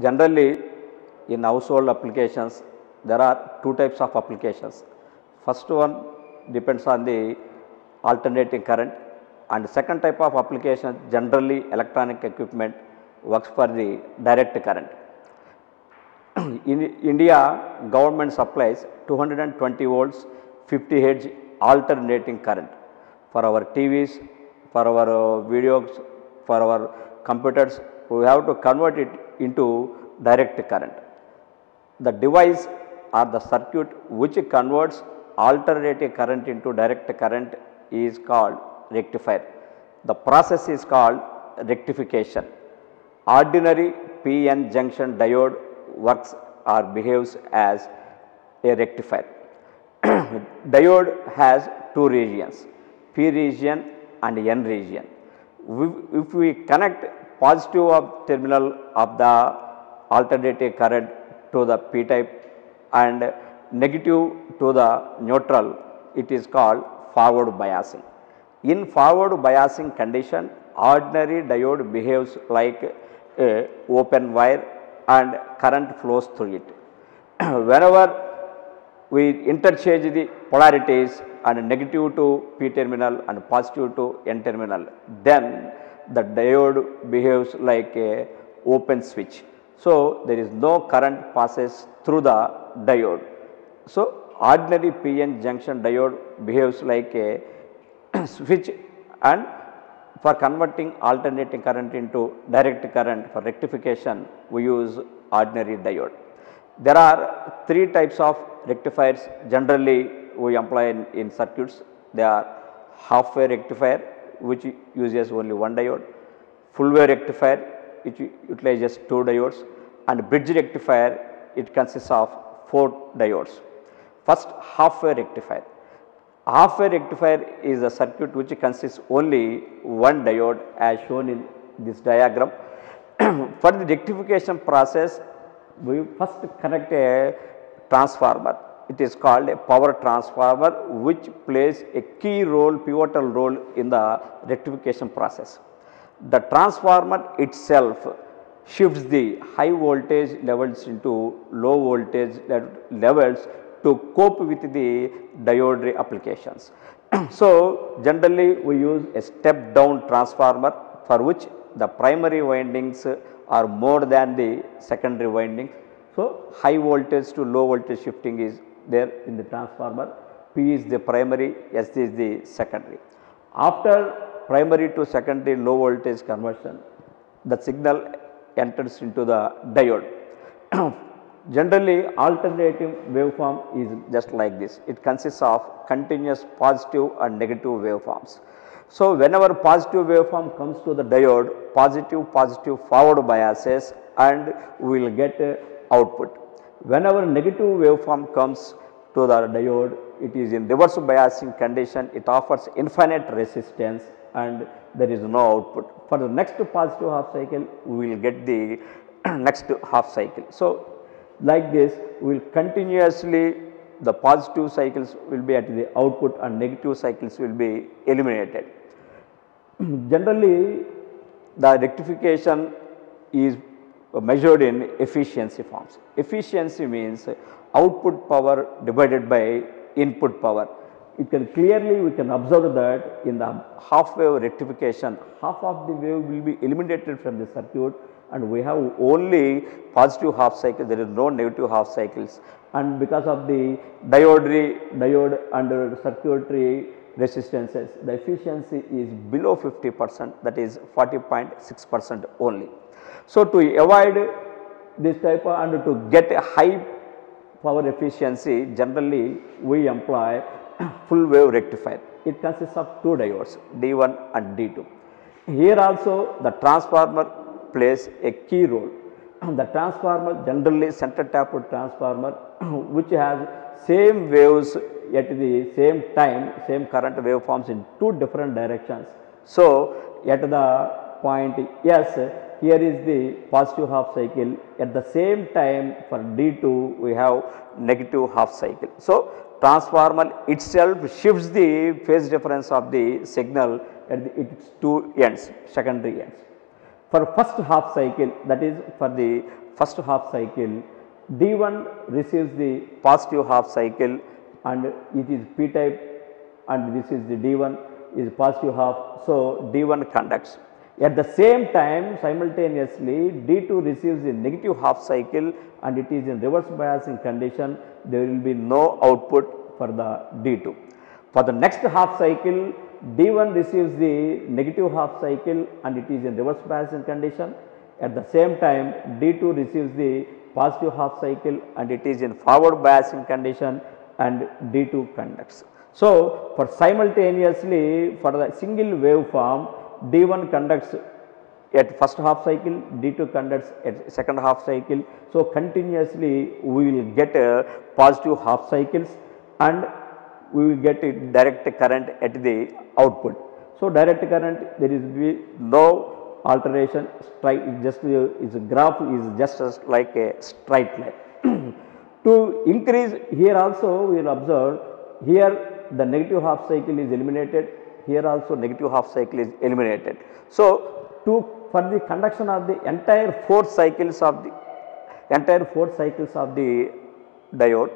Generally, in household applications, there are two types of applications. First one depends on the alternating current, and second type of application generally electronic equipment works for the direct current. In India, government supplies 220 volts 50 hertz alternating current for our TVs, for our videos, for our computers. We have to convert it into direct current. The device or the circuit which converts alternating current into direct current is called rectifier. The process is called rectification. Ordinary PN junction diode works or behaves as a rectifier. Diode has two regions, P region and N region. If we connect positive of terminal of the alternating current to the P type and negative to the neutral, it is called forward biasing. In forward biasing condition, ordinary diode behaves like a open wire and current flows through it. Whenever we interchange the polarities and negative to P terminal and positive to N terminal, then the diode behaves like a open switch. So, there is no current passes through the diode. So, ordinary PN junction diode behaves like a switch, and for converting alternating current into direct current for rectification, we use ordinary diode. There are three types of rectifiers generally we employ in circuits. They are half wave rectifier, which uses only one diode, full wave rectifier which utilizes two diodes, and bridge rectifier, it consists of 4 diodes. First, half wave rectifier. Half wave rectifier is a circuit which consists only one diode as shown in this diagram. For the rectification process, we first connect a transformer. It is called a power transformer, which plays a key role, pivotal role in the rectification process. The transformer itself shifts the high voltage levels into low voltage levels to cope with the diode applications. So, generally we use a step down transformer for which the primary windings are more than the secondary windings. So, high voltage to low voltage shifting is there in the transformer. P is the primary, S is the secondary. After primary to secondary low voltage conversion, the signal enters into the diode. Generally, alternating waveform is just like this. It consists of continuous positive and negative waveforms. So, whenever positive waveform comes to the diode, positive forward biases and we will get output. Whenever negative waveform comes to the diode, it is in reverse biasing condition, it offers infinite resistance and there is no output. For the next positive half cycle, we will get the next half cycle. So, like this, we will continuously, the positive cycles will be at the output and negative cycles will be eliminated. Generally, the rectification is measured in efficiency forms. Efficiency means output power divided by input power. We can observe that in the half wave rectification, half of the wave will be eliminated from the circuit and we have only positive half cycle, there is no negative half cycles, and because of the diode and circuitry resistances, the efficiency is below 50%, that is 40.6% only. So, to avoid this type of and to get a high power efficiency, generally we employ full wave rectifier. It consists of two diodes, D1 and D2. Here also the transformer plays a key role. The transformer, generally center tapped transformer which has same waves at the same time, same current waveforms in two different directions. So, at the point S, here is the positive half cycle, at the same time for D2 we have negative half cycle. So, transformer itself shifts the phase difference of the signal at its two ends, secondary ends. For first half cycle, that is for the first half cycle, D1 receives the positive half cycle and it is p type, and this is the D1 is positive half. So, D1 conducts. At the same time, simultaneously D2 receives the negative half cycle and it is in reverse biasing condition. There will be no output for the D2. For the next half cycle, D1 receives the negative half cycle and it is in reverse biasing condition. At the same time, D2 receives the positive half cycle and it is in forward biasing condition, and D2 conducts. So, for simultaneously for the single waveform, D1 conducts at first half cycle, D2 conducts at second half cycle. So, continuously we will get positive half cycles and we will get a direct current at the output. So, direct current, there is no alteration, straight, just its graph is just as like a straight line. To increase, here also we will observe, here the negative half cycle is eliminated, here also negative half cycle is eliminated. So, for the conduction of the entire 4 cycles of the diode,